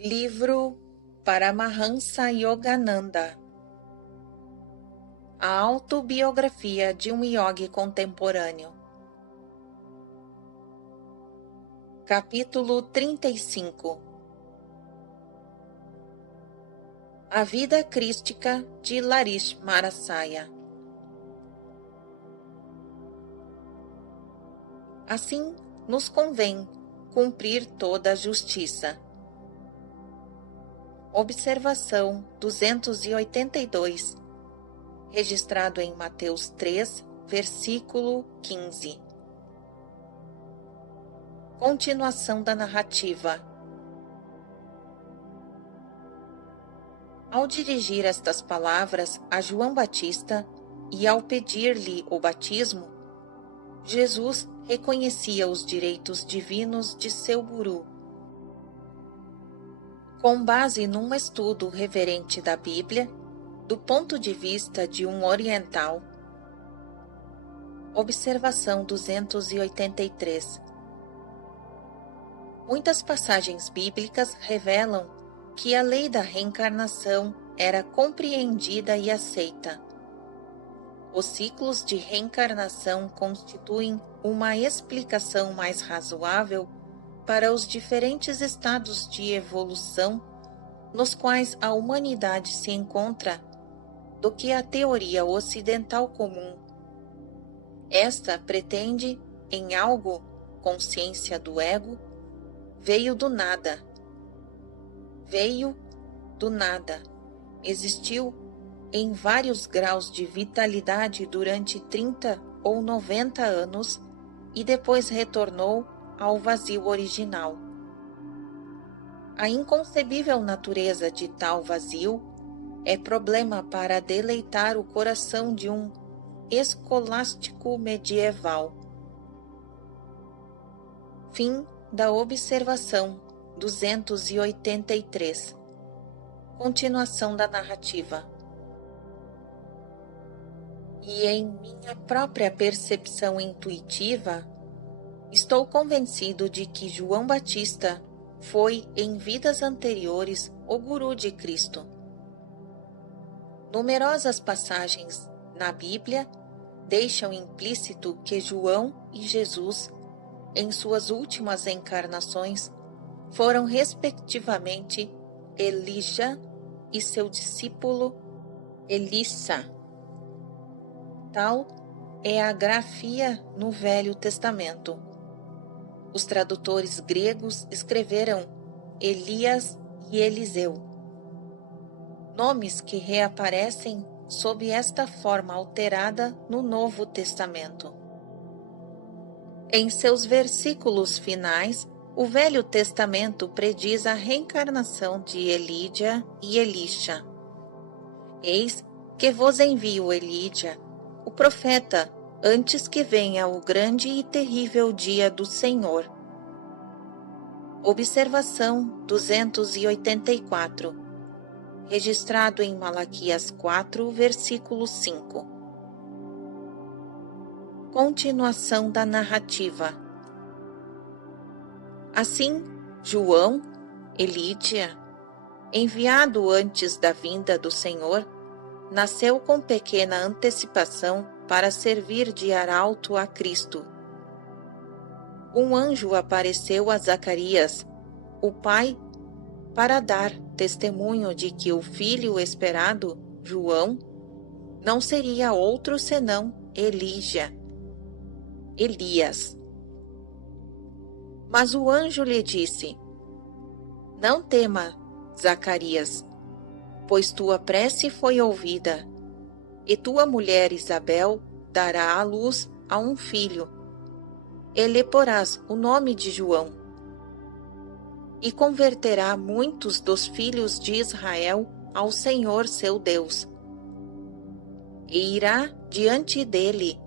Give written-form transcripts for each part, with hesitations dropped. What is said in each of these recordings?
Livro Paramahansa Yogananda. A autobiografia de um yogi contemporâneo. Capítulo 35. A vida crística de Larish Marasaya. Assim nos convém cumprir toda a justiça. Observação 282, registrado em Mateus 3, versículo 15. Continuação da narrativa. Ao dirigir estas palavras a João Batista e ao pedir-lhe o batismo, Jesus reconhecia os direitos divinos de seu guru. Com base num estudo reverente da Bíblia, do ponto de vista de um oriental. Observação 283. Muitas passagens bíblicas revelam que a lei da reencarnação era compreendida e aceita. Os ciclos de reencarnação constituem uma explicação mais razoável para os diferentes estados de evolução nos quais a humanidade se encontra do que a teoria ocidental comum. Esta pretende, em algo, consciência do ego, veio do nada. Veio do nada. Existiu em vários graus de vitalidade durante 30 ou 90 anos e depois retornou ao vazio original. A inconcebível natureza de tal vazio é problema para deleitar o coração de um escolástico medieval. Fim da observação 283. Continuação da narrativa. E em minha própria percepção intuitiva, estou convencido de que João Batista foi, em vidas anteriores, o guru de Cristo. Numerosas passagens na Bíblia deixam implícito que João e Jesus, em suas últimas encarnações, foram respectivamente Elijah e seu discípulo Elisha. Tal é a grafia no Velho Testamento. Os tradutores gregos escreveram Elias e Eliseu, nomes que reaparecem sob esta forma alterada no Novo Testamento. Em seus versículos finais, o Velho Testamento prediz a reencarnação de Elijah e Elisha. Eis que vos envio Elijah, o profeta, antes que venha o grande e terrível dia do Senhor. Observação 284, registrado em Malaquias 4, versículo 5. Continuação da narrativa. Assim, João, Elijah, enviado antes da vinda do Senhor, nasceu com pequena antecipação para servir de arauto a Cristo. Um anjo apareceu a Zacarias, o pai, para dar testemunho de que o filho esperado, João, não seria outro senão Elias. Mas o anjo lhe disse: Não tema, Zacarias, pois tua prece foi ouvida, e tua mulher Isabel dará à luz a um filho, e lhe porás o nome de João, e converterá muitos dos filhos de Israel ao Senhor seu Deus, e irá diante dele,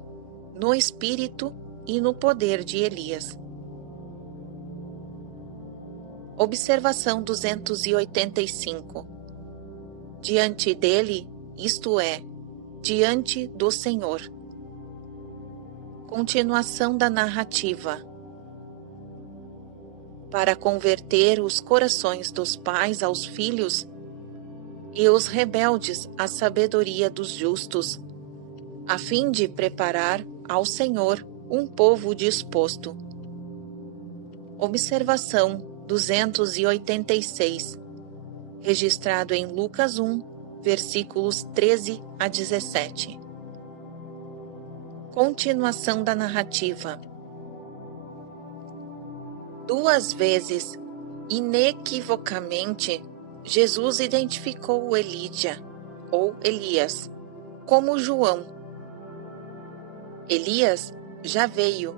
no espírito e no poder de Elias. Observação 285. Diante dele, isto é, diante do Senhor. Continuação da narrativa. para converter os corações dos pais aos filhos e os rebeldes à sabedoria dos justos, a fim de preparar ao Senhor um povo disposto. Observação 286, registrado em Lucas 1, versículos 13 a 17. Continuação da narrativa. Duas vezes, inequivocamente, Jesus identificou Elídia, ou Elias, como João. Elias já veio,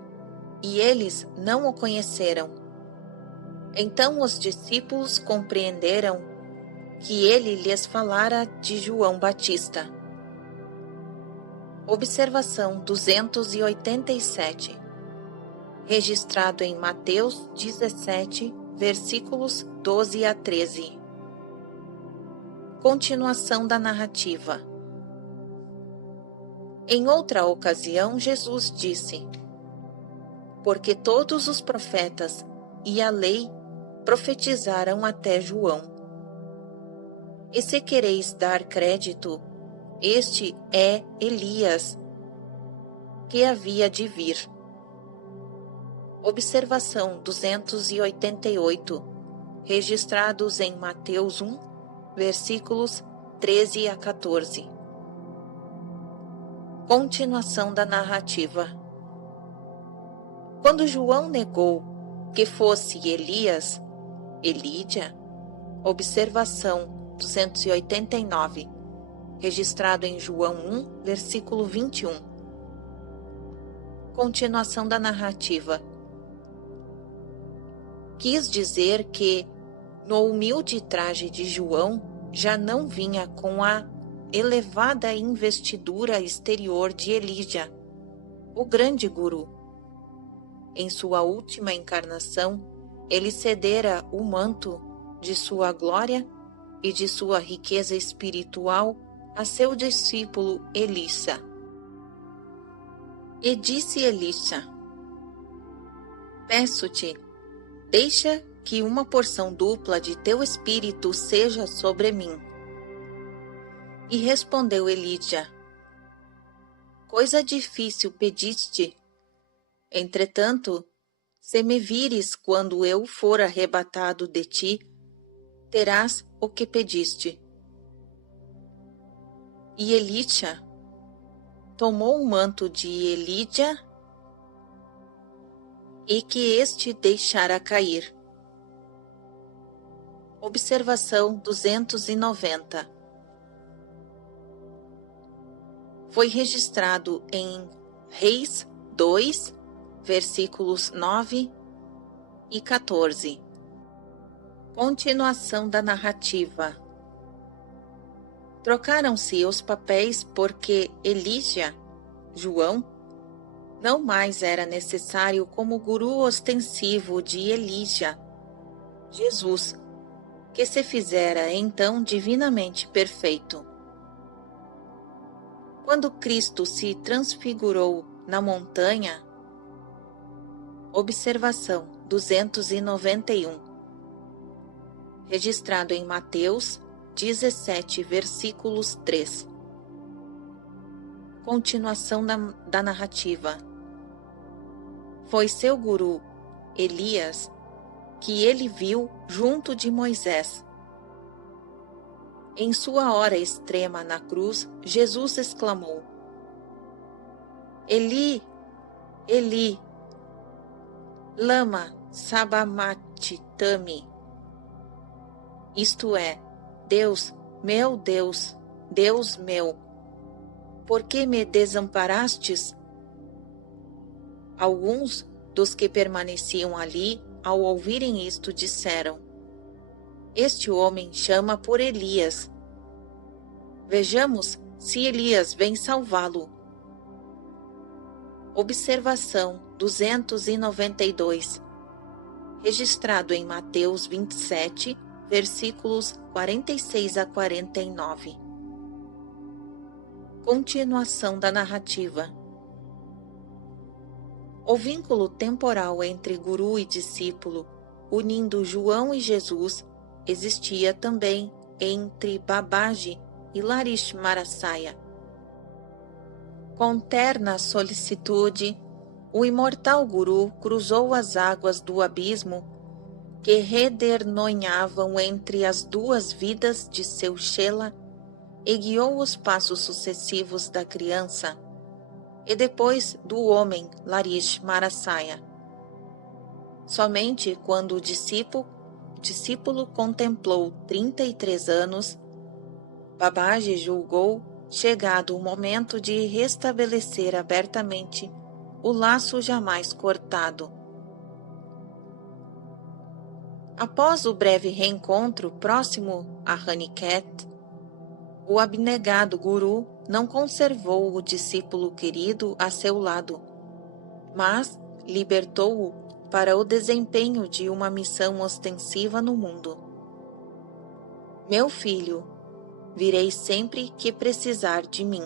e eles não o conheceram. Então os discípulos compreenderam que ele lhes falara de João Batista. Observação 287, registrado em Mateus 17, versículos 12 a 13. Continuação da narrativa. Em outra ocasião, Jesus disse: porque todos os profetas e a lei profetizaram até João. E se quereis dar crédito, este é Elias, que havia de vir. Observação 288, registrados em Mateus 1, versículos 13 a 14. Continuação da narrativa. Quando João negou que fosse Elias, Elídia, observação 289, registrado em João 1, versículo 21. Continuação da narrativa. Quis dizer que, no humilde traje de João, já não vinha com a elevada investidura exterior de Elídia, o grande guru. Em sua última encarnação, ele cedera o manto de sua glória e de sua riqueza espiritual a seu discípulo Elisha. E disse Elisha: peço-te, deixa que uma porção dupla de teu espírito seja sobre mim. E respondeu Elídia: coisa difícil pediste. Entretanto, se me vires quando eu for arrebatado de ti, terás o que pediste. E Elisha tomou o manto de Elídia e que este deixara cair. Observação 290. Foi registrado em Reis 2, versículos 9 e 14. Continuação da narrativa. Trocaram-se os papéis porque Elídia, João, não mais era necessário como guru ostensivo de Elíja, Jesus, que se fizera então divinamente perfeito. Quando Cristo se transfigurou na montanha, observação 291, registrado em Mateus 17, versículos 3. Continuação da narrativa. Foi seu guru, Elias, que ele viu junto de Moisés. Em sua hora extrema na cruz, Jesus exclamou: Eli, Eli, lama sabachthani. Isto é, Deus meu, por que me desamparastes? Alguns dos que permaneciam ali, ao ouvirem isto, disseram: este homem chama por Elias. Vejamos se Elias vem salvá-lo. Observação 292, registrado em Mateus 27, versículos 46 a 49. Continuação da narrativa. O vínculo temporal entre guru e discípulo, unindo João e Jesus existia também entre Babaji e Larishmarasaya. Com terna solicitude, o imortal Guru cruzou as águas do abismo que redernonhavam entre as duas vidas de seu Shela e guiou os passos sucessivos da criança e depois do homem Larishmarasaya. Somente quando o discípulo contemplou 33 anos, Babaji julgou chegado o momento de restabelecer abertamente o laço jamais cortado. Após o breve reencontro próximo a Raniket, o abnegado Guru não conservou o discípulo querido a seu lado, mas libertou-o para o desempenho de uma missão ostensiva no mundo. Meu filho, virei sempre que precisar de mim.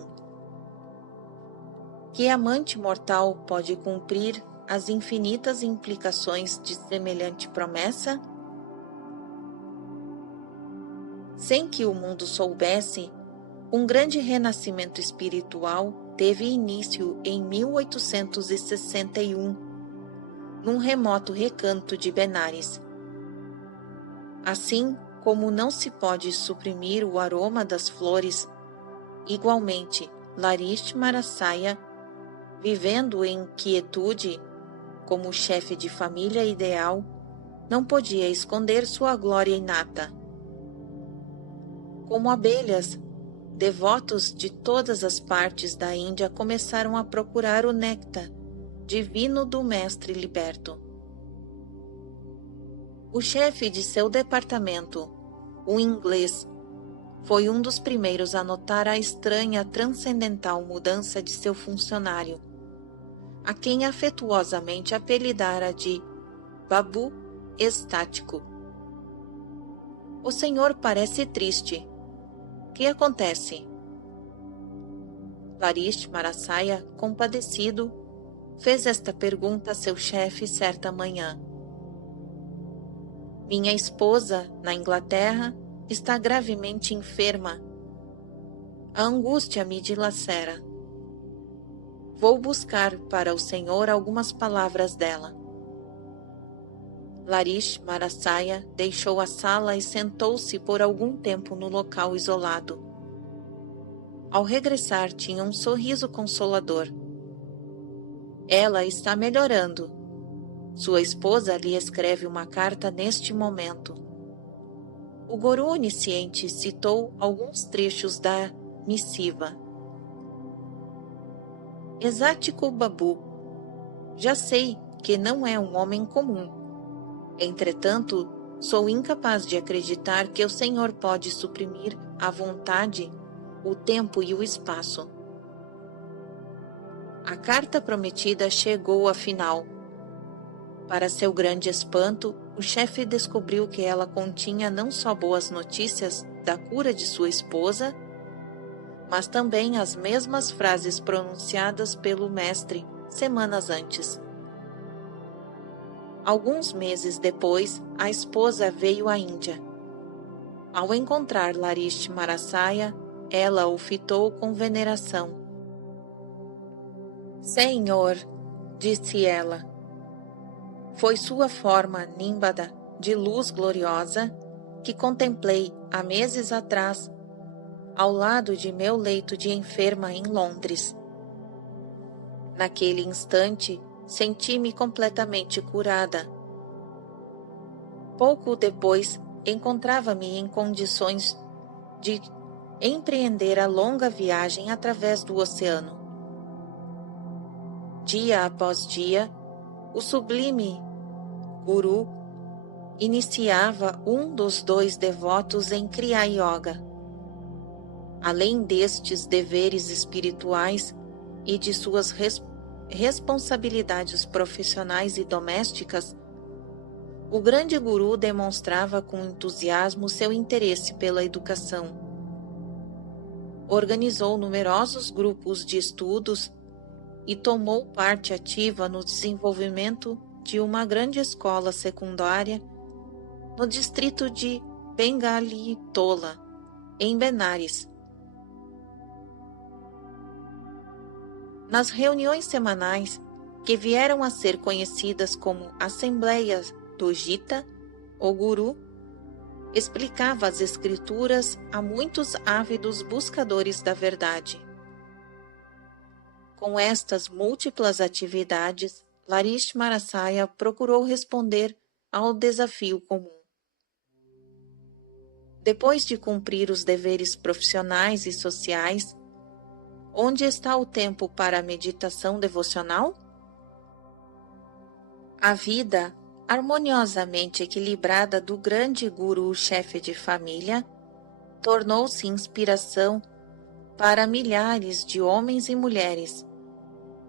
Que amante mortal pode cumprir as infinitas implicações de semelhante promessa? Sem que o mundo soubesse, um grande renascimento espiritual teve início em 1861, num remoto recanto de Benares. Assim como não se pode suprimir o aroma das flores, igualmente Larishmarasaya, vivendo em quietude como chefe de família ideal, não podia esconder sua glória inata. Como abelhas, devotos de todas as partes da Índia começaram a procurar o néctar divino do mestre liberto. O chefe de seu departamento, um inglês, foi um dos primeiros a notar a estranha transcendental mudança de seu funcionário, a quem afetuosamente apelidara de Babu estático. O senhor parece triste. O que acontece? Larishmarasaya, compadecido, fez esta pergunta a seu chefe certa manhã. Minha esposa, na Inglaterra, está gravemente enferma. A angústia me dilacera. Vou buscar para o senhor algumas palavras dela. Larishmarasaya deixou a sala e sentou-se por algum tempo no local isolado. Ao regressar, tinha um sorriso consolador. Ela está melhorando. Sua esposa lhe escreve uma carta neste momento. O Guru onisciente citou alguns trechos da missiva. Exático Babu, já sei que não é um homem comum. Entretanto, sou incapaz de acreditar que o Senhor pode suprimir à vontade o tempo e o espaço. A carta prometida chegou afinal. Para seu grande espanto, o chefe descobriu que ela continha não só boas notícias da cura de sua esposa, mas também as mesmas frases pronunciadas pelo mestre semanas antes. Alguns meses depois, a esposa veio à Índia. Ao encontrar Larishmarasaya, ela o fitou com veneração. Senhor, disse ela, foi sua forma nímbada de luz gloriosa que contemplei há meses atrás ao lado de meu leito de enferma em Londres. Naquele instante, senti-me completamente curada. Pouco depois, encontrava-me em condições de empreender a longa viagem através do oceano. Dia após dia, o sublime Guru iniciava um dos 2 devotos em Kriya Yoga. Além destes deveres espirituais e de suas responsabilidades profissionais e domésticas, o grande Guru demonstrava com entusiasmo seu interesse pela educação. Organizou numerosos grupos de estudos e tomou parte ativa no desenvolvimento de uma grande escola secundária no distrito de Bengalitola, em Benares. Nas reuniões semanais, que vieram a ser conhecidas como Assembleias do Gita, o guru explicava as escrituras a muitos ávidos buscadores da verdade. Com estas múltiplas atividades, Larish Marasaya procurou responder ao desafio comum. Depois de cumprir os deveres profissionais e sociais, onde está o tempo para a meditação devocional? A vida harmoniosamente equilibrada do grande guru chefe de família tornou-se inspiração para milhares de homens e mulheres,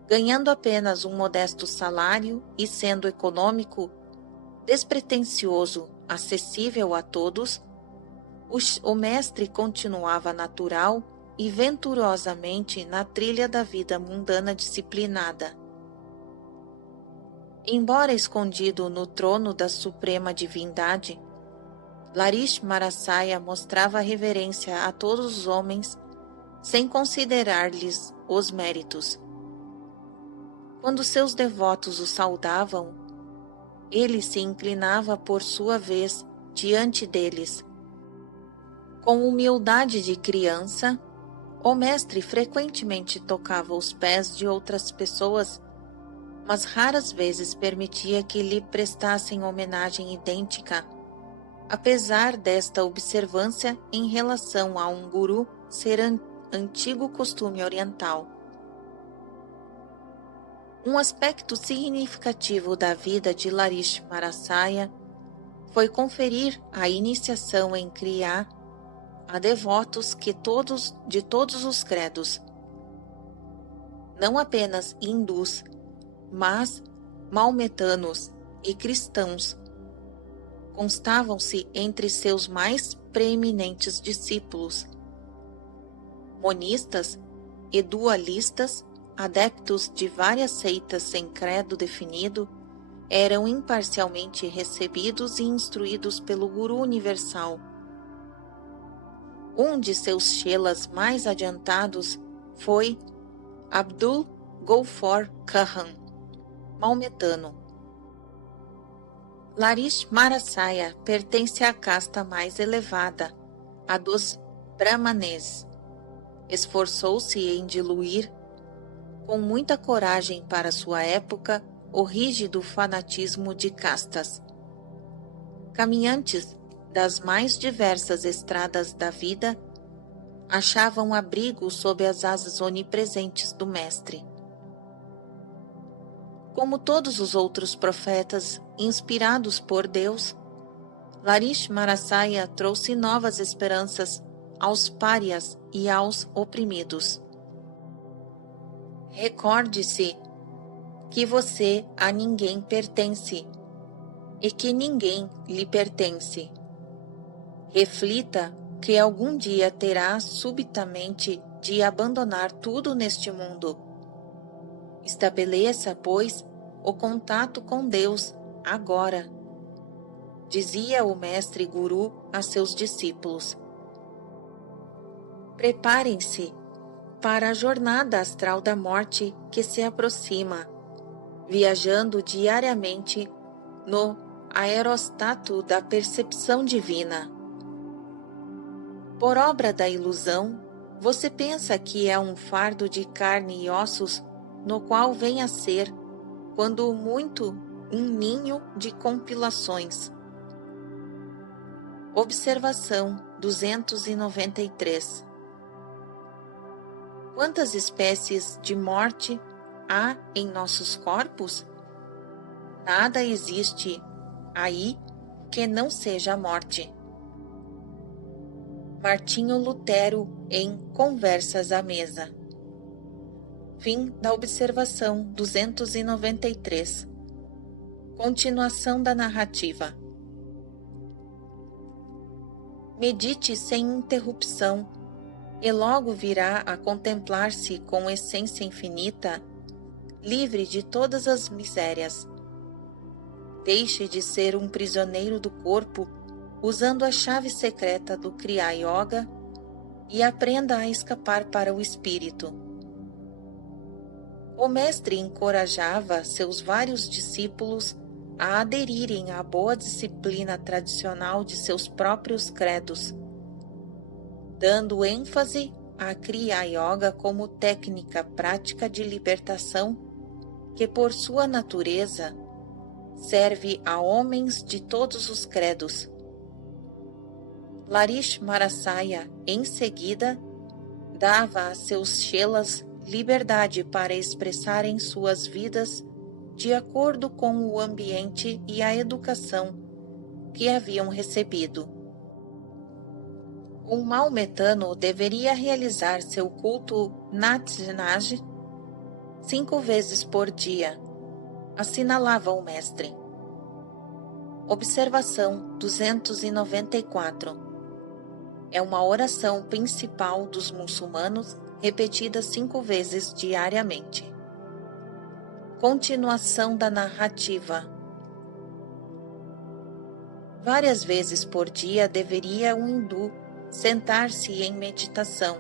ganhando apenas um modesto salário e sendo econômico, despretensioso, acessível a todos. O mestre continuava natural e venturosamente na trilha da vida mundana disciplinada. Embora escondido no trono da suprema divindade, Larish Marasaya mostrava reverência a todos os homens sem considerar-lhes os méritos. Quando seus devotos o saudavam, ele se inclinava por sua vez diante deles. Com humildade de criança, o mestre frequentemente tocava os pés de outras pessoas, mas raras vezes permitia que lhe prestassem homenagem idêntica, apesar desta observância em relação a um guru ser antigo costume oriental. Um aspecto significativo da vida de Larish Marasaya foi conferir a iniciação em Kriya a devotos de todos os credos, não apenas hindus, mas maometanos e cristãos. Constavam-se entre seus mais preeminentes discípulos monistas e dualistas, adeptos de várias seitas sem credo definido, eram imparcialmente recebidos e instruídos pelo Guru Universal. Um de seus chelas mais adiantados foi Abdul Ghaffar Khan, maometano. Larish Marasaya pertence à casta mais elevada, a dos brahmanes. Esforçou-se em diluir, com muita coragem para sua época, o rígido fanatismo de castas. Caminhantes das mais diversas estradas da vida achavam abrigo sob as asas onipresentes do Mestre. Como todos os outros profetas inspirados por Deus, Larish Marasaya trouxe novas esperanças aos párias e aos oprimidos. Recorde-se que você a ninguém pertence e que ninguém lhe pertence. Reflita que algum dia terá subitamente de abandonar tudo neste mundo. Estabeleça, pois, o contato com Deus agora, dizia o mestre Guru a seus discípulos. Preparem-se para a jornada astral da morte que se aproxima, viajando diariamente no aerostato da percepção divina. Por obra da ilusão, você pensa que é um fardo de carne e ossos no qual vem a ser, quando muito, um ninho de compilações. Observação 293. Quantas espécies de morte há em nossos corpos? Nada existe aí que não seja a morte. Martinho Lutero em Conversas à Mesa. Fim da observação 293. Continuação da narrativa. Medite sem interrupção, e logo virá a contemplar-se com essência infinita, livre de todas as misérias. Deixe de ser um prisioneiro do corpo usando a chave secreta do Kriya Yoga, e aprenda a escapar para o espírito. O mestre encorajava seus vários discípulos a aderirem à boa disciplina tradicional de seus próprios credos, dando ênfase à Kriya Yoga como técnica prática de libertação que, por sua natureza, serve a homens de todos os credos. Larish Marasaya, em seguida, dava a seus chelas liberdade para expressarem suas vidas de acordo com o ambiente e a educação que haviam recebido. Um maometano deveria realizar seu culto Natjanaj 5 vezes por dia, assinalava o mestre. Observação 294. É uma oração principal dos muçulmanos, repetida 5 vezes diariamente. Continuação da narrativa. Várias vezes por dia deveria um hindu sentar-se em meditação.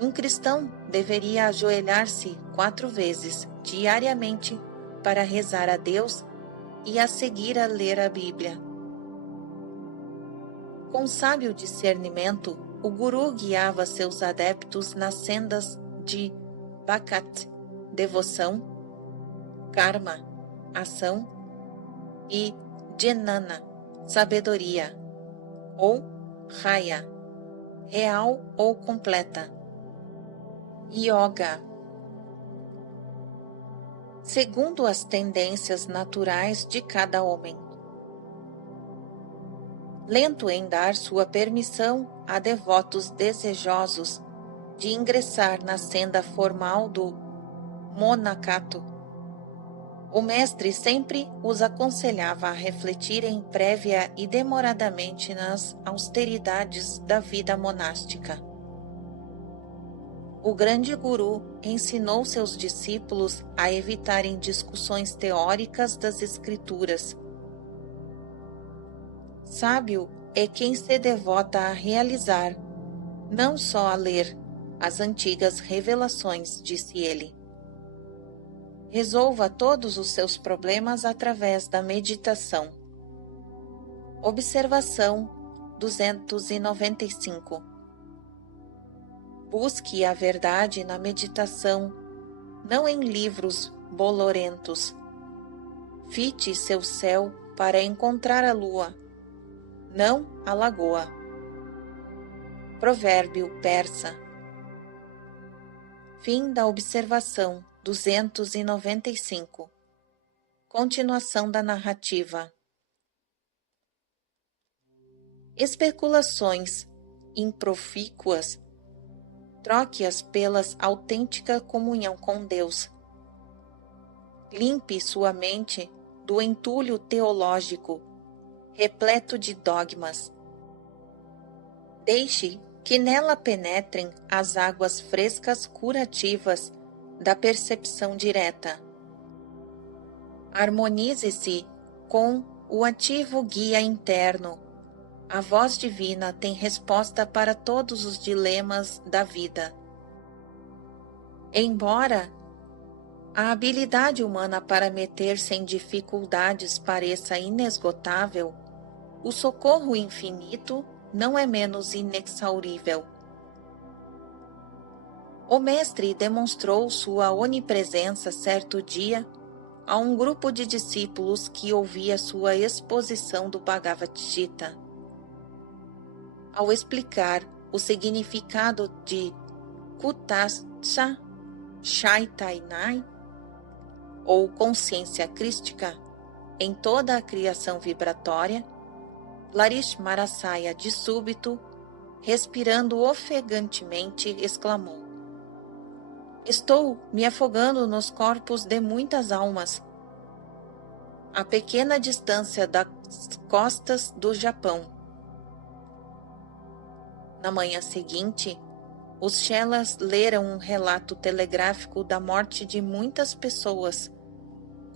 Um cristão deveria ajoelhar-se 4 vezes diariamente para rezar a Deus e a seguir a ler a Bíblia. Com sábio discernimento, o Guru guiava seus adeptos nas sendas de Bhakat, devoção, Karma, ação, e Jnana, sabedoria, ou Raya, real ou completa, Yoga, segundo as tendências naturais de cada homem. Lento em dar sua permissão a devotos desejosos de ingressar na senda formal do monacato, o mestre sempre os aconselhava a refletirem prévia e demoradamente nas austeridades da vida monástica. O grande guru ensinou seus discípulos a evitarem discussões teóricas das escrituras. Sábio é quem se devota a realizar, não só a ler, as antigas revelações, disse ele. Resolva todos os seus problemas através da meditação. Observação 295. Busque a verdade na meditação, não em livros bolorentos. Fite seu céu para encontrar a lua, não a lagoa. Provérbio persa. Fim da observação 295. Continuação da narrativa. Especulações improfícuas, troque-as pelas autêntica comunhão com Deus. Limpe sua mente do entulho teológico, repleto de dogmas. Deixe que nela penetrem as águas frescas curativas da percepção direta. Harmonize-se com o ativo guia interno. A voz divina tem resposta para todos os dilemas da vida. Embora a habilidade humana para meter-se em dificuldades pareça inesgotável, o socorro infinito não é menos inexaurível. O mestre demonstrou sua onipresença certo dia a um grupo de discípulos que ouvia sua exposição do Bhagavad Gita. Ao explicar o significado de Kutascha Chaitanya, ou consciência crística, em toda a criação vibratória, Larish Marasaya, de súbito, respirando ofegantemente, exclamou: Estou me afogando nos corpos de muitas almas. A pequena distância das costas do Japão. Na manhã seguinte, os chelas leram um relato telegráfico da morte de muitas pessoas,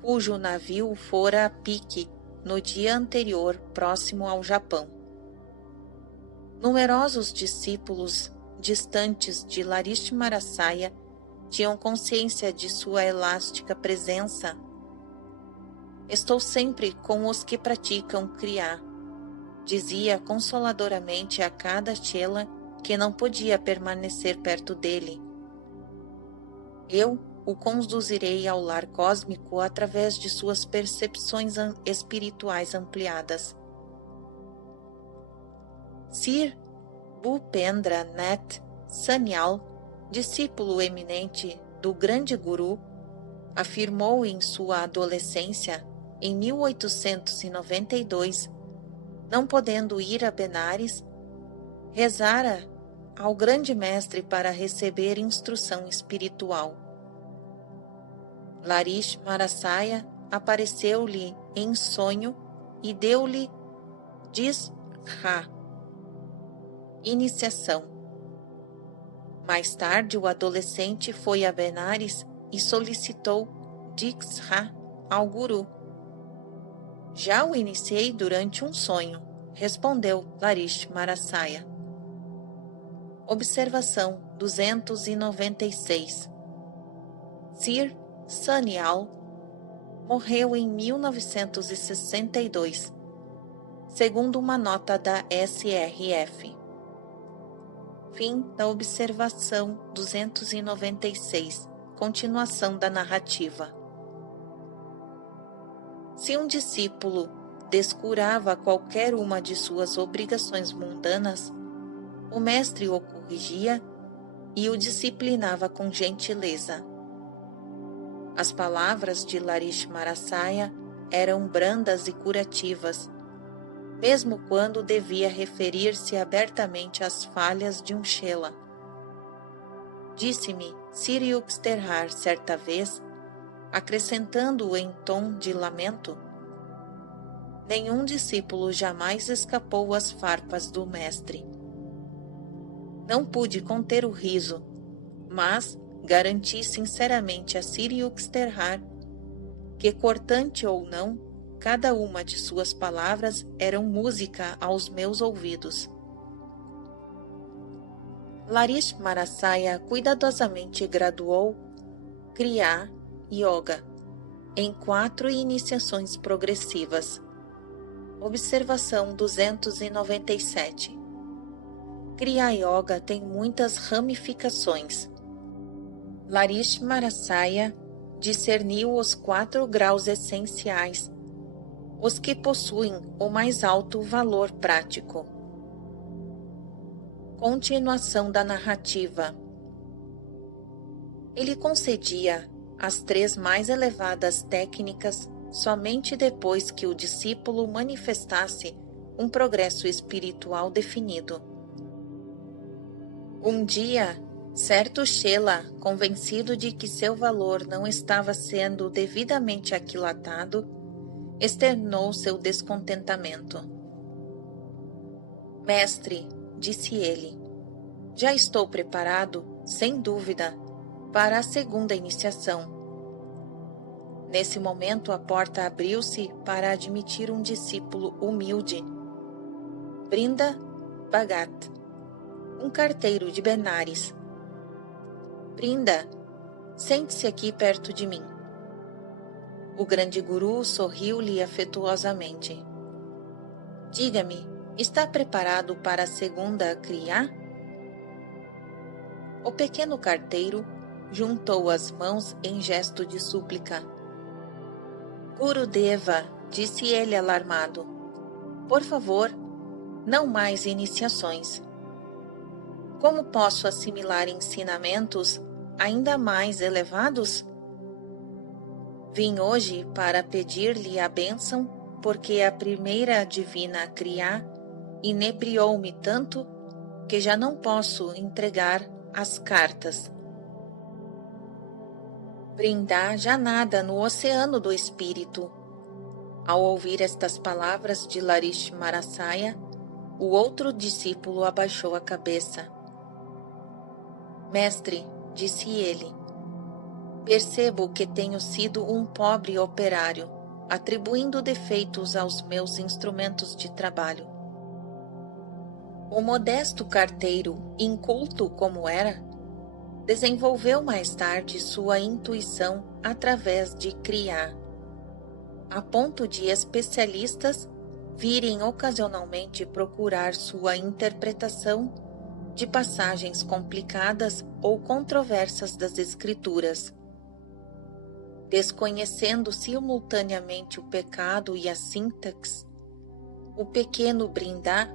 cujo navio fora a pique no dia anterior próximo ao Japão. Numerosos discípulos distantes de Larismarasaya tinham consciência de sua elástica presença. Estou sempre com os que praticam Kriya, dizia consoladoramente a cada chela que não podia permanecer perto dele. Eu o conduzirei ao lar cósmico através de suas percepções espirituais ampliadas. Sir Bhupendra Nath Sanyal, discípulo eminente do grande guru, afirmou em sua adolescência, em 1892, não podendo ir a Benares, rezara ao grande mestre para receber instrução espiritual. Larismarasaya apareceu-lhe em sonho e deu-lhe Diksha, iniciação. Mais tarde, o adolescente foi a Benares e solicitou Diksha ao guru. Já o iniciei durante um sonho, respondeu Larismarasaya. Observação 296. Sir Sanyal morreu em 1962, segundo uma nota da SRF. Fim da observação 296. Continuação da narrativa. Se um discípulo descurava qualquer uma de suas obrigações mundanas, o mestre o corrigia e o disciplinava com gentileza. As palavras de Larismarasaya eram brandas e curativas, mesmo quando devia referir-se abertamente às falhas de um chela. Disse-me Sir Yukteswar certa vez, acrescentando-o em tom de lamento: nenhum discípulo jamais escapou às farpas do mestre. Não pude conter o riso, mas garanti sinceramente a Sir Yukteswar que, cortante ou não, cada uma de suas palavras eram música aos meus ouvidos. Larismarasaya cuidadosamente graduou Kriya Yoga em 4 iniciações progressivas. Observação 297. Kriya Yoga tem muitas ramificações. Larismarasaya discerniu os 4 graus essenciais, os que possuem o mais alto valor prático. Continuação da narrativa. Ele concedia as 3 mais elevadas técnicas somente depois que o discípulo manifestasse um progresso espiritual definido. Um dia, certo chela, convencido de que seu valor não estava sendo devidamente aquilatado, externou seu descontentamento. Mestre, disse ele, já estou preparado, sem dúvida, para a segunda iniciação. Nesse momento, a porta abriu-se para admitir um discípulo humilde. Brinda Bhagat, um carteiro de Benares. Brinda, sente-se aqui perto de mim. O grande guru sorriu-lhe afetuosamente. Diga-me, está preparado para a segunda Kriya? O pequeno carteiro juntou as mãos em gesto de súplica. Gurudeva, disse ele alarmado, por favor, não mais iniciações. Como posso assimilar ensinamentos ainda mais elevados? Vim hoje para pedir-lhe a bênção, porque a primeira divina Kriya inebriou-me tanto que já não posso entregar as cartas. Brindar já nada no oceano do espírito. Ao ouvir estas palavras de Larismarasaya, o outro discípulo abaixou a cabeça. Mestre, disse ele, percebo que tenho sido um pobre operário, atribuindo defeitos aos meus instrumentos de trabalho. O modesto carteiro, inculto como era, desenvolveu mais tarde sua intuição através de criar, a ponto de especialistas virem ocasionalmente procurar sua interpretação de passagens complicadas ou controversas das Escrituras. Desconhecendo simultaneamente o pecado e a sintaxe, o pequeno Brindá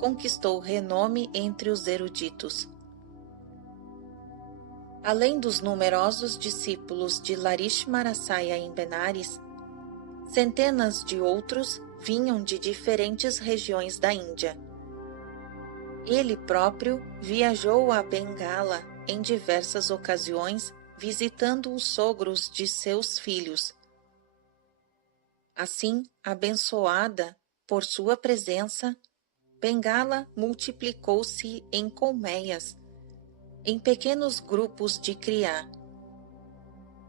conquistou renome entre os eruditos. Além dos numerosos discípulos de Larismarasaya em Benares, centenas de outros vinham de diferentes regiões da Índia. Ele próprio viajou a Bengala em diversas ocasiões, visitando os sogros de seus filhos. Assim, abençoada por sua presença, Bengala multiplicou-se em colmeias, em pequenos grupos de criá,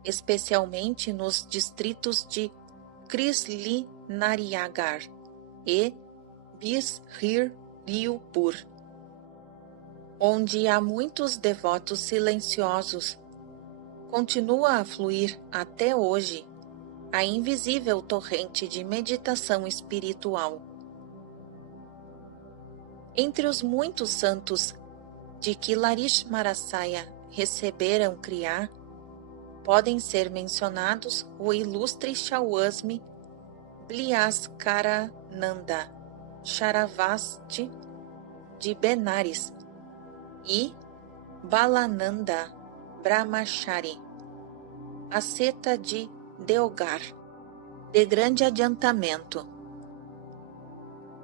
especialmente nos distritos de Krishnariagar e Bisrir-Liupur, onde há muitos devotos silenciosos. Continua a fluir até hoje a invisível torrente de meditação espiritual. Entre os muitos santos de que Larismarasaya receberam criar, podem ser mencionados o ilustre Shawasmi Bliaskarananda Charavasti de Benares e Balananda Brahmachari, asceta de Deogar, de grande adiantamento.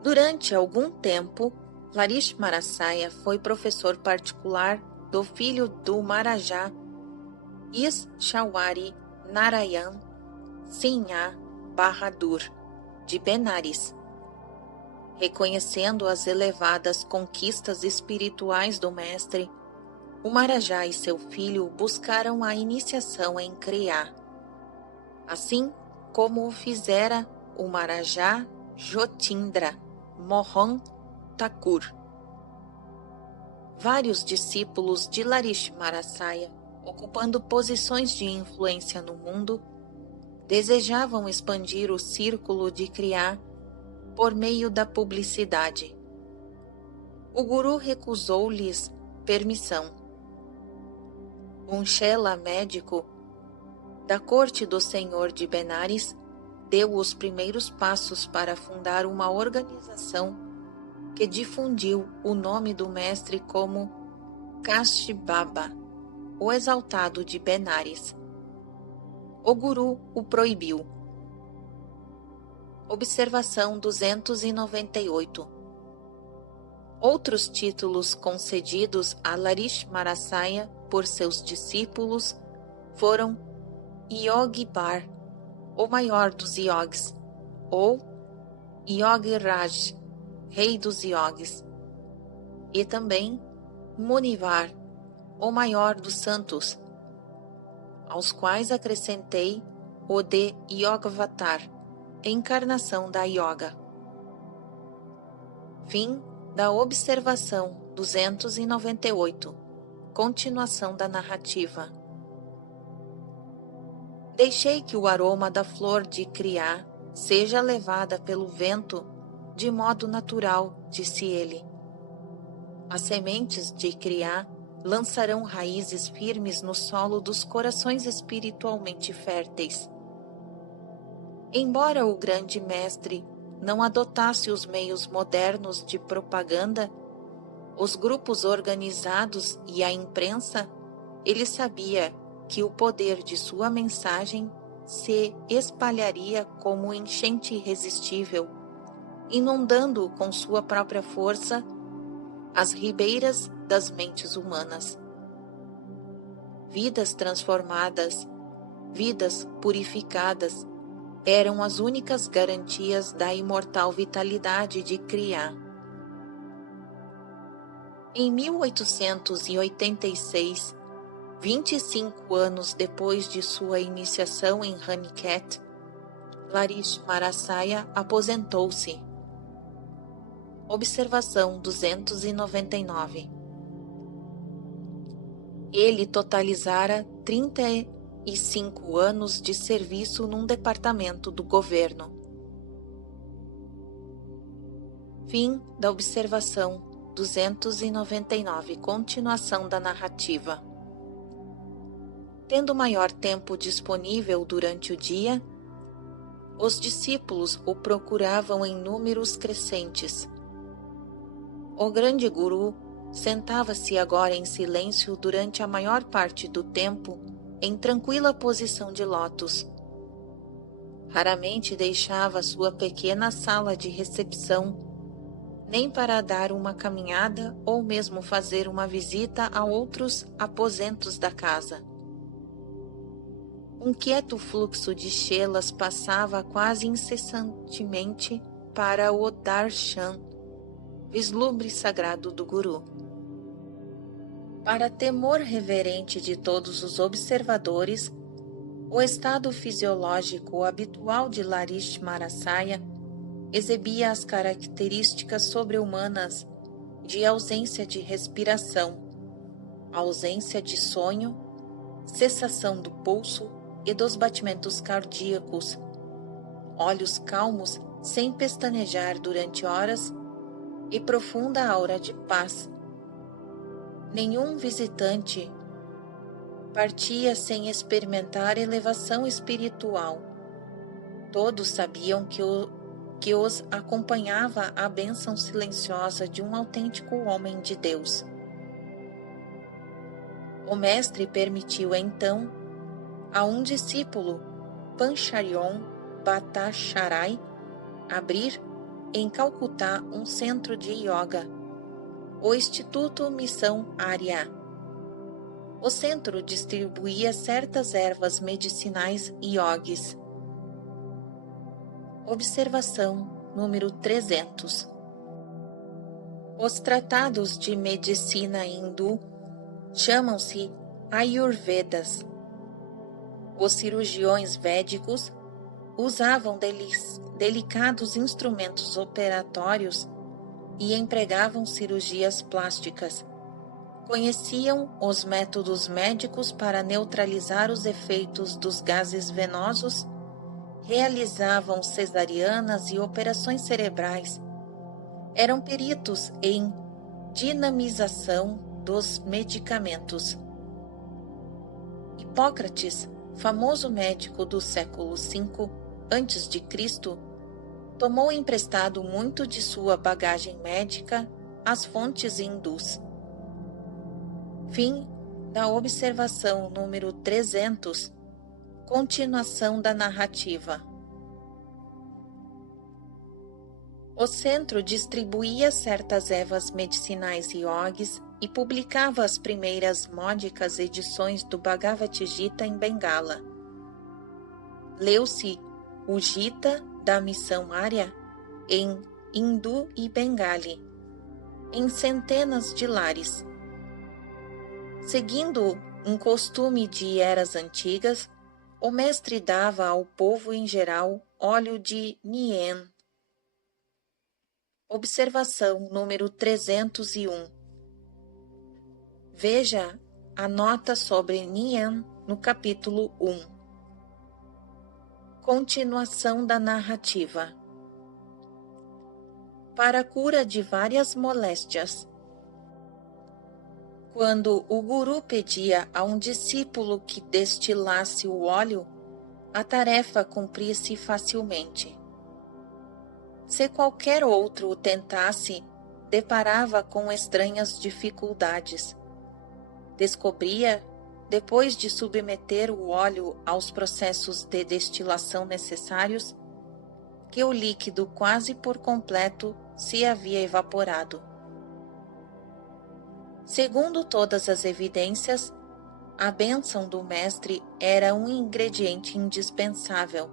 Durante algum tempo, Larismarasaya foi professor particular do filho do Maharaja Ishwari Narayan Sinha Bahadur, de Benares. Reconhecendo as elevadas conquistas espirituais do mestre, o Maharaja e seu filho buscaram a iniciação em Kriya, assim como o fizera o Maharaja Jotindra Mohan Thakur. Vários discípulos de Larismarasaya, ocupando posições de influência no mundo, desejavam expandir o círculo de Kriya por meio da publicidade. O Guru recusou-lhes permissão. Um Chela médico da corte do Senhor de Benares deu os primeiros passos para fundar uma organização que difundiu o nome do mestre como Kashi Baba, o exaltado de Benares. O Guru o proibiu. Observação 298. Outros títulos concedidos a Larismarasaya por seus discípulos foram Yogi Bar, o maior dos yogis, ou Yogi Raj, rei dos yogis, e também Munivar, o maior dos santos, aos quais acrescentei o de Yogavatar, encarnação da yoga. Fim da observação 298. Continuação da narrativa. Deixei que o aroma da flor de Kriya seja levada pelo vento de modo natural, disse ele. As sementes de Kriya lançarão raízes firmes no solo dos corações espiritualmente férteis. Embora o grande mestre não adotasse os meios modernos de propaganda, os grupos organizados e a imprensa, ele sabia que o poder de sua mensagem se espalharia como enchente irresistível, inundando com sua própria força as ribeiras das mentes humanas. Vidas transformadas, vidas purificadas, eram as únicas garantias da imortal vitalidade de Kriya. Em 1886, 25 anos depois de sua iniciação em Raniket, Larish Marasaya aposentou-se. Observação 299. Ele totalizara 35 anos de serviço num departamento do governo. Fim da observação 299. Continuação da narrativa. Tendo maior tempo disponível durante o dia, os discípulos o procuravam em números crescentes. O grande guru sentava-se agora em silêncio durante a maior parte do tempo, em tranquila posição de lótus. Raramente deixava sua pequena sala de recepção, nem para dar uma caminhada ou mesmo fazer uma visita a outros aposentos da casa. Um quieto fluxo de chelas passava quase incessantemente para o darshan, vislumbre sagrado do Guru. Para temor reverente de todos os observadores, o estado fisiológico habitual de Larish Marasaya exibia as características sobre-humanas de ausência de respiração, ausência de sonho, cessação do pulso e dos batimentos cardíacos, olhos calmos sem pestanejar durante horas e profunda aura de paz. Nenhum visitante partia sem experimentar elevação espiritual. Todos sabiam que os acompanhava a bênção silenciosa de um autêntico homem de Deus. O mestre permitiu então a um discípulo, Pancharion Bhattacharya, abrir em Calcutá um centro de yoga, o Instituto Missão Arya. O centro distribuía certas ervas medicinais yogis. Observação número 300. Os tratados de medicina hindu chamam-se Ayurvedas. Os cirurgiões védicos usavam delicados instrumentos operatórios e empregavam cirurgias plásticas. Conheciam os métodos médicos para neutralizar os efeitos dos gases venosos, realizavam cesarianas e operações cerebrais. Eram peritos em dinamização dos medicamentos. Hipócrates, famoso médico do século V a.C., tomou emprestado muito de sua bagagem médica às fontes hindus. Fim da observação número 300. Continuação da narrativa. O centro distribuía certas ervas medicinais yogis e publicava as primeiras módicas edições do Bhagavad Gita em Bengala. Leu-se o Gita da Missão Arya em hindu e bengali, em centenas de lares. Seguindo um costume de eras antigas, o mestre dava ao povo em geral óleo de Nien. Observação número 301. Veja a nota sobre Nien no capítulo 1. Continuação da narrativa. Para a cura de várias moléstias. Quando o guru pedia a um discípulo que destilasse o óleo, a tarefa cumpria-se facilmente. Se qualquer outro o tentasse, deparava com estranhas dificuldades. Descobria, depois de submeter o óleo aos processos de destilação necessários, que o líquido quase por completo se havia evaporado. Segundo todas as evidências, a bênção do mestre era um ingrediente indispensável.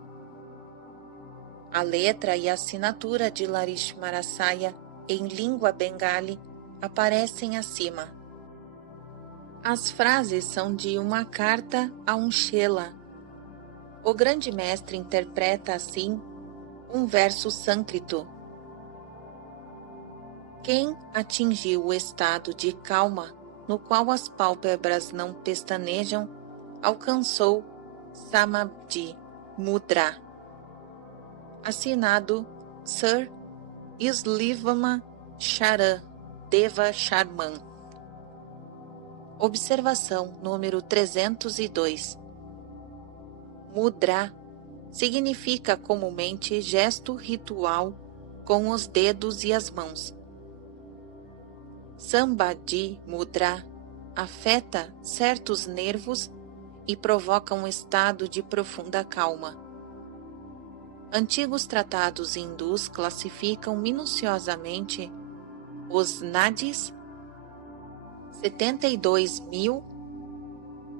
A letra e a assinatura de Larish Marasaya em língua bengali aparecem acima. As frases são de uma carta a um chela. O grande mestre interpreta assim um verso sânscrito. Quem atingiu o estado de calma no qual as pálpebras não pestanejam, alcançou Samadhi Mudra. Assinado Sir Slivama Charan Deva Sharman. Observação número 302. Mudra significa comumente gesto ritual com os dedos e as mãos. Samadhi Mudra afeta certos nervos e provoca um estado de profunda calma. Antigos tratados hindus classificam minuciosamente os nadis, 72.000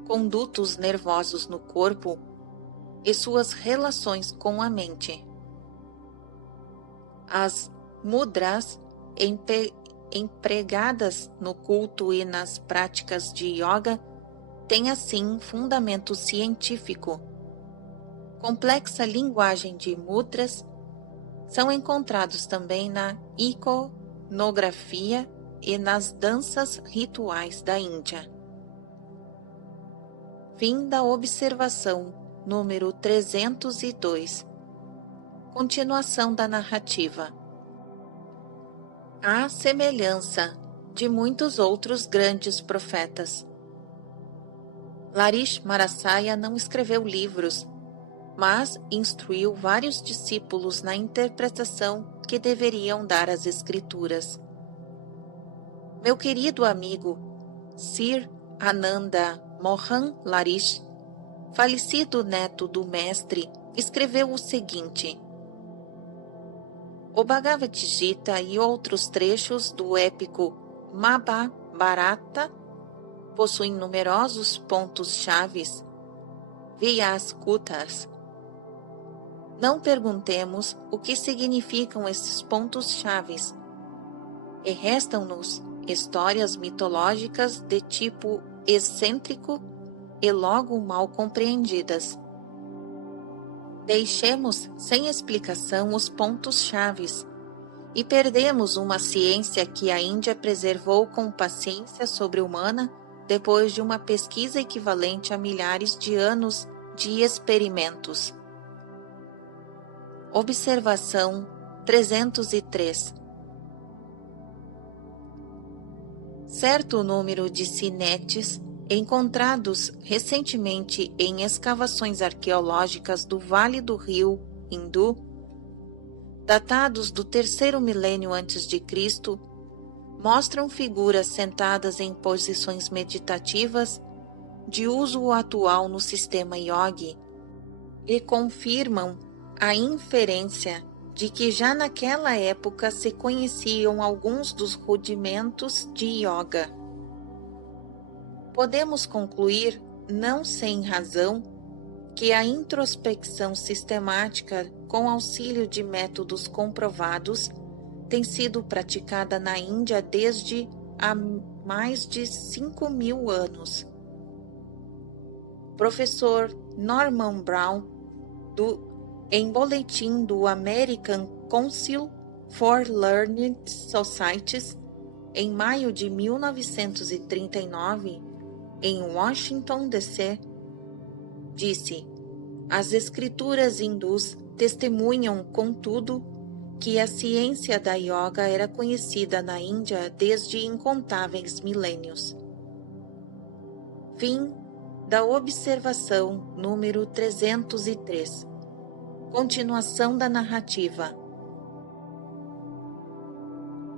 condutos nervosos no corpo, e suas relações com a mente. As mudras empregadas no culto e nas práticas de yoga têm assim fundamento científico. Complexa linguagem de mudras são encontrados também na iconografia e nas danças rituais da Índia. Fim da observação número 302. Continuação da narrativa. À semelhança de muitos outros grandes profetas, Larish Marasaya não escreveu livros, mas instruiu vários discípulos na interpretação que deveriam dar às escrituras. Meu querido amigo Sir Ananda Mohan Larish, falecido neto do mestre, escreveu o seguinte: o Bhagavad Gita e outros trechos do épico Mahabharata possuem numerosos pontos-chaves, Vyaskutas. Não perguntemos o que significam esses pontos-chaves, e restam-nos histórias mitológicas de tipo excêntrico e logo mal compreendidas. Deixemos sem explicação os pontos-chaves e perdemos uma ciência que a Índia preservou com paciência sobre-humana depois de uma pesquisa equivalente a milhares de anos de experimentos. Observação 303. Certo número de sinetes encontrados recentemente em escavações arqueológicas do Vale do Rio Hindu, datados do 3º milênio a.C., mostram figuras sentadas em posições meditativas de uso atual no sistema yogi e confirmam a inferência de que já naquela época se conheciam alguns dos rudimentos de yoga. Podemos concluir, não sem razão, que a introspecção sistemática com auxílio de métodos comprovados tem sido praticada na Índia desde há mais de 5.000 anos. Professor Norman Brown, em boletim do American Council for Learned Societies, em maio de 1939, em Washington, D.C., disse: as escrituras hindus testemunham, contudo, que a ciência da yoga era conhecida na Índia desde incontáveis milênios. Fim da observação número 303. Continuação da narrativa.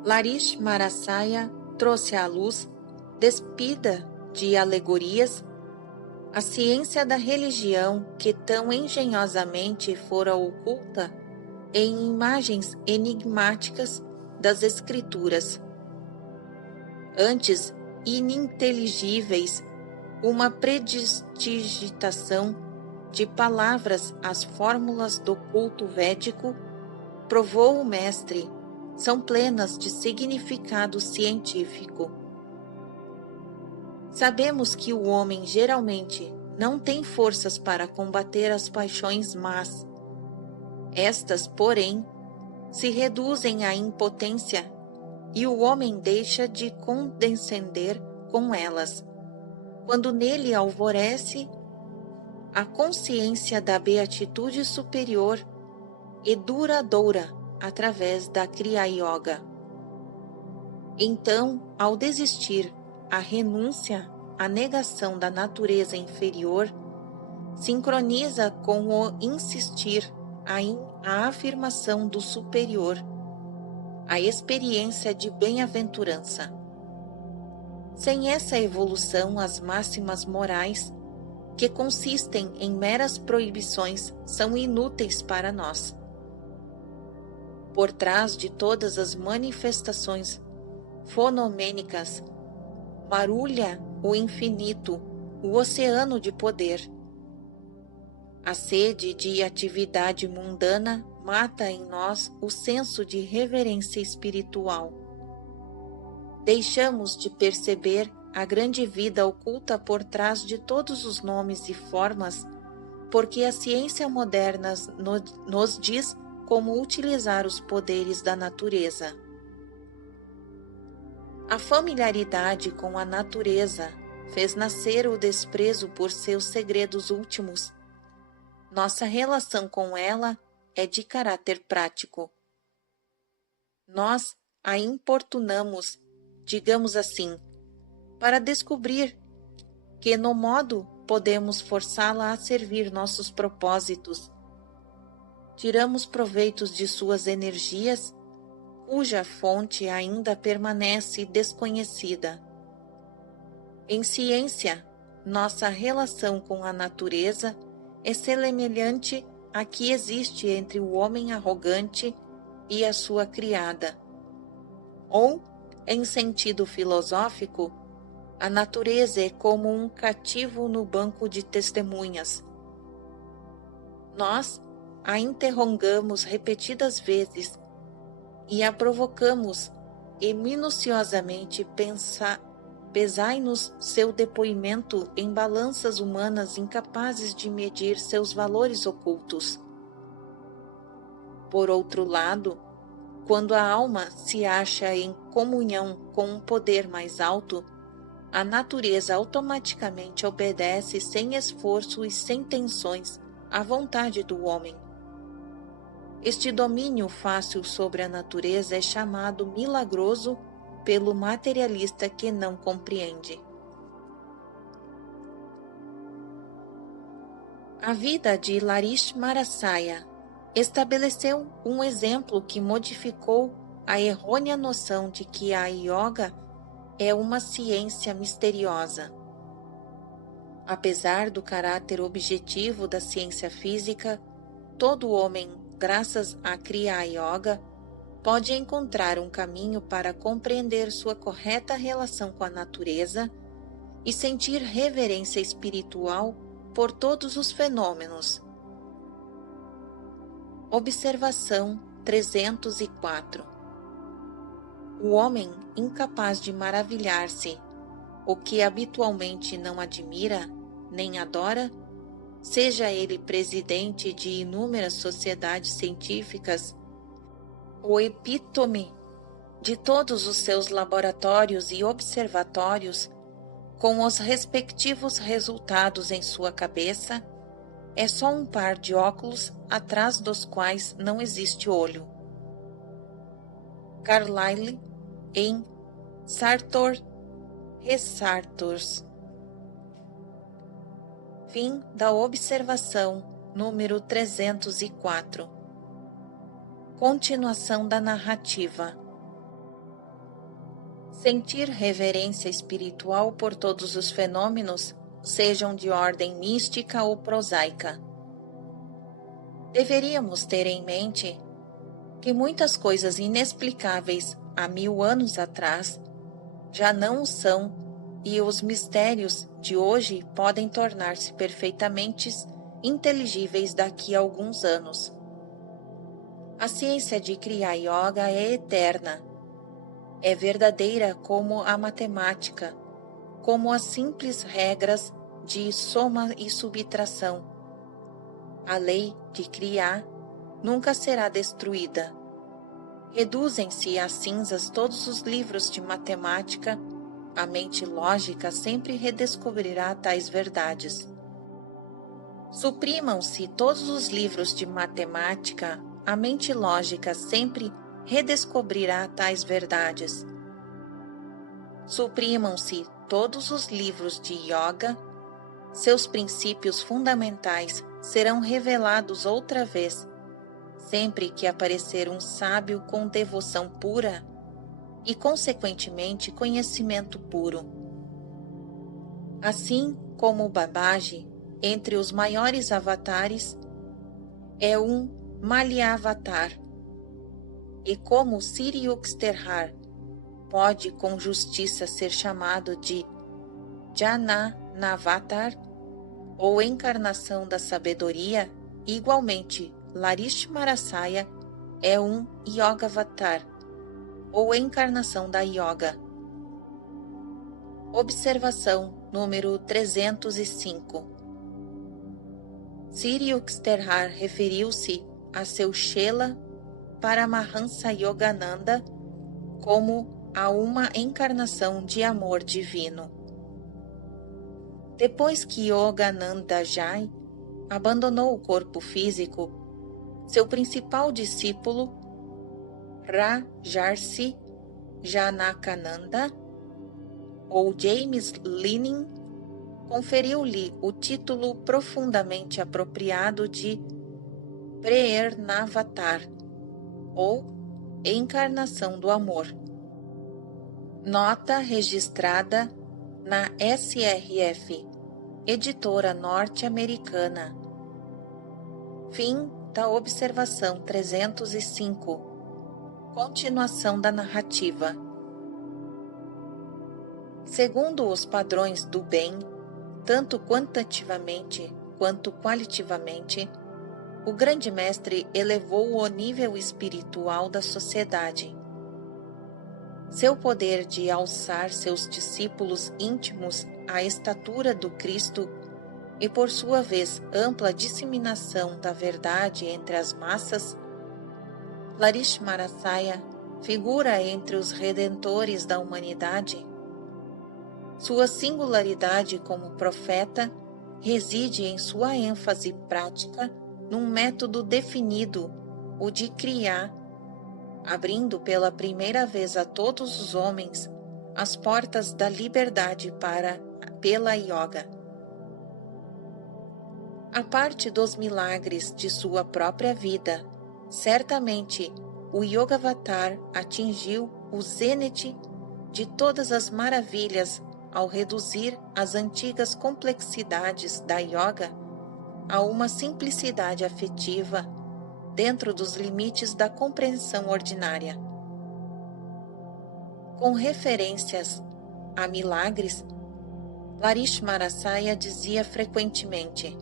Larish Marasaya trouxe à luz, despida de alegorias, a ciência da religião que tão engenhosamente fora oculta em imagens enigmáticas das escrituras. Antes ininteligíveis, uma predigitação de palavras às fórmulas do culto védico, provou o mestre, são plenas de significado científico. Sabemos que o homem geralmente não tem forças para combater as paixões más. Estas, porém, se reduzem à impotência e o homem deixa de condescender com elas, quando nele alvorece a consciência da beatitude superior e duradoura através da Kriya Yoga. Então, ao desistir a renúncia, a negação da natureza inferior, sincroniza com o insistir a afirmação do superior, a experiência de bem-aventurança. Sem essa evolução, as máximas morais, que consistem em meras proibições, são inúteis para nós. Por trás de todas as manifestações fonomênicas, marulha o infinito, o oceano de poder. A sede de atividade mundana mata em nós o senso de reverência espiritual. Deixamos de perceber a grande vida oculta por trás de todos os nomes e formas, porque a ciência moderna nos diz como utilizar os poderes da natureza. A familiaridade com a natureza fez nascer o desprezo por seus segredos últimos. Nossa relação com ela é de caráter prático. Nós a importunamos, digamos assim, para descobrir que, no modo, podemos forçá-la a servir nossos propósitos. Tiramos proveitos de suas energias, cuja fonte ainda permanece desconhecida. Em ciência, nossa relação com a natureza é semelhante à que existe entre o homem arrogante e a sua criada. Ou, em sentido filosófico, a natureza é como um cativo no banco de testemunhas. Nós a interrogamos repetidas vezes e a provocamos e minuciosamente pesai-nos seu depoimento em balanças humanas incapazes de medir seus valores ocultos. Por outro lado, quando a alma se acha em comunhão com um poder mais alto, a natureza automaticamente obedece sem esforço e sem tensões à vontade do homem. Este domínio fácil sobre a natureza é chamado milagroso pelo materialista que não compreende. A vida de Larish Marasaya estabeleceu um exemplo que modificou a errônea noção de que a yoga é uma ciência misteriosa. Apesar do caráter objetivo da ciência física, todo homem, graças à Kriya Yoga, pode encontrar um caminho para compreender sua correta relação com a natureza e sentir reverência espiritual por todos os fenômenos. Observação 304. O homem incapaz de maravilhar-se, o que habitualmente não admira nem adora, seja ele presidente de inúmeras sociedades científicas, o epítome de todos os seus laboratórios e observatórios, com os respectivos resultados em sua cabeça, é só um par de óculos atrás dos quais não existe olho. Carlyle, em Sartor Resartus. Fim da observação número 304. Continuação da narrativa. Sentir reverência espiritual por todos os fenômenos, sejam de ordem mística ou prosaica. Deveríamos ter em mente que muitas coisas inexplicáveis há 1000 anos atrás já não o são, e os mistérios de hoje podem tornar-se perfeitamente inteligíveis daqui a alguns anos. A ciência de Kriya Yoga é eterna, é verdadeira como a matemática, como as simples regras de soma e subtração. A lei de criar nunca será destruída. Reduzem-se a cinzas todos os livros de matemática, a mente lógica sempre redescobrirá tais verdades. Suprimam-se todos os livros de matemática, a mente lógica sempre redescobrirá tais verdades. Suprimam-se todos os livros de yoga, seus princípios fundamentais serão revelados outra vez, sempre que aparecer um sábio com devoção pura e, consequentemente, conhecimento puro. Assim como o Babaji, entre os maiores avatares, é um Malyavatar, e como Sri Yukteswar pode com justiça ser chamado de Jnanavatar, ou encarnação da sabedoria, igualmente Larismarasaya é um Yogavatar, ou encarnação da Yoga. Observação número 305. Sri Yukteswar referiu-se a seu Shela Paramahansa Yogananda como a uma encarnação de amor divino. Depois que Yogananda Jai abandonou o corpo físico, seu principal discípulo, Rajarsi Janakananda, ou James Lenin, conferiu-lhe o título profundamente apropriado de Prernavatar, ou Encarnação do Amor. Nota registrada na SRF, editora norte-americana. Fim da observação 305. Continuação da narrativa. Segundo os padrões do bem, tanto quantitativamente quanto qualitativamente, o grande mestre elevou o nível espiritual da sociedade. Seu poder de alçar seus discípulos íntimos à estatura do Cristo e, por sua vez, ampla disseminação da verdade entre as massas, Larismarasaya figura entre os redentores da humanidade. Sua singularidade como profeta reside em sua ênfase prática num método definido, o de criar, abrindo pela primeira vez a todos os homens as portas da liberdade pela yoga. A parte dos milagres de sua própria vida, certamente o Yogavatar atingiu o zênite de todas as maravilhas ao reduzir as antigas complexidades da yoga a uma simplicidade afetiva dentro dos limites da compreensão ordinária. Com referências a milagres, Larismarasaya dizia frequentemente: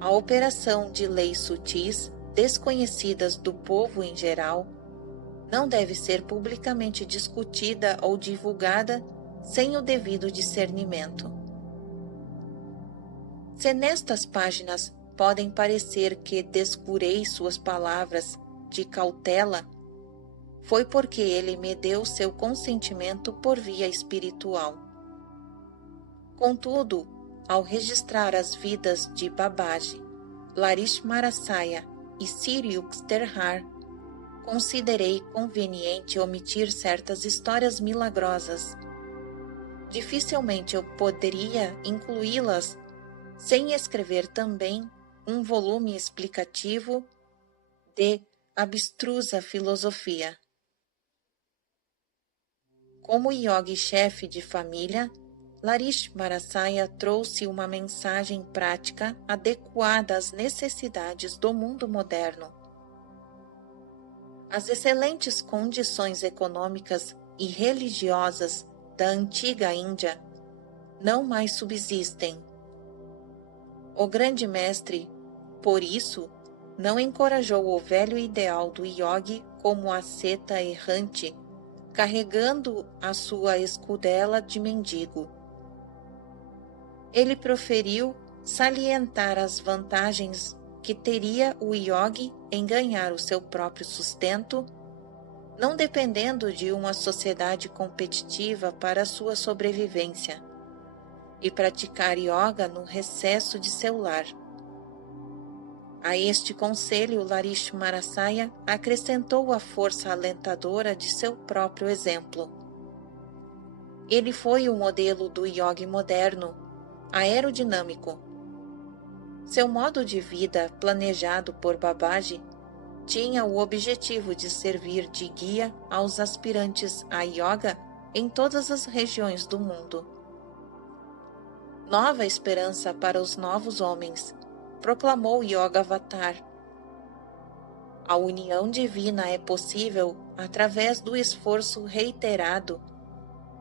a operação de leis sutis, desconhecidas do povo em geral, não deve ser publicamente discutida ou divulgada sem o devido discernimento. Se nestas páginas podem parecer que descurei suas palavras de cautela, foi porque ele me deu seu consentimento por via espiritual. Contudo, ao registrar as vidas de Babaji, Larismarasaya e Sri Yukteswar, considerei conveniente omitir certas histórias milagrosas. Dificilmente eu poderia incluí-las sem escrever também um volume explicativo de abstrusa filosofia. Como yogi-chefe de família, Larismarasaya trouxe uma mensagem prática adequada às necessidades do mundo moderno. As excelentes condições econômicas e religiosas da antiga Índia não mais subsistem. O grande mestre, por isso, não encorajou o velho ideal do yogi como asceta errante, carregando a sua escudela de mendigo. ele proferiu salientar as vantagens que teria o yogi em ganhar o seu próprio sustento, não dependendo de uma sociedade competitiva para sua sobrevivência, e praticar yoga no recesso de seu lar. A este conselho, Larishamarasaya acrescentou a força alentadora de seu próprio exemplo. Ele foi o modelo do yogi moderno, aerodinâmico. Seu modo de vida, planejado por Babaji, tinha o objetivo de servir de guia aos aspirantes a yoga em todas as regiões do mundo. Nova esperança para os novos homens, proclamou Yoga Avatar. A união divina é possível através do esforço reiterado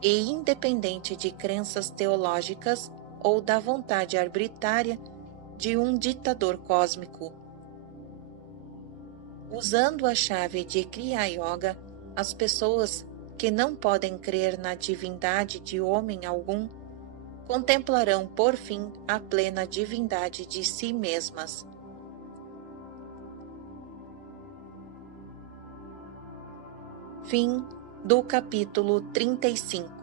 e independente de crenças teológicas ou da vontade arbitrária de um ditador cósmico. Usando a chave de Kriya Yoga, as pessoas que não podem crer na divindade de homem algum contemplarão por fim a plena divindade de si mesmas. Fim do capítulo 35.